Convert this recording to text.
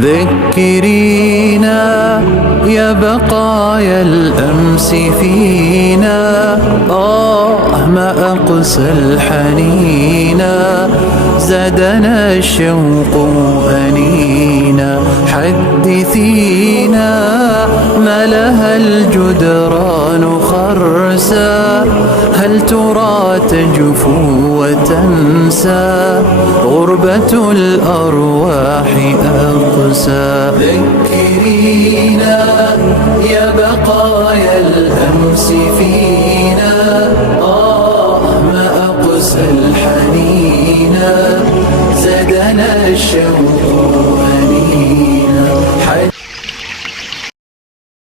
ذكرينا يا بقايا الأمس فينا، ما أقسى الحنينا، زادنا الشوق أنينا. حدثينا ما لها الجدران خرسا، هل ترى تجفو وتنسى؟ غربة الأرواح أقسى. ذكرينا يا بقايا الأمس فينا، ما أقسى الحنينا، زادنا الشوق أنينا.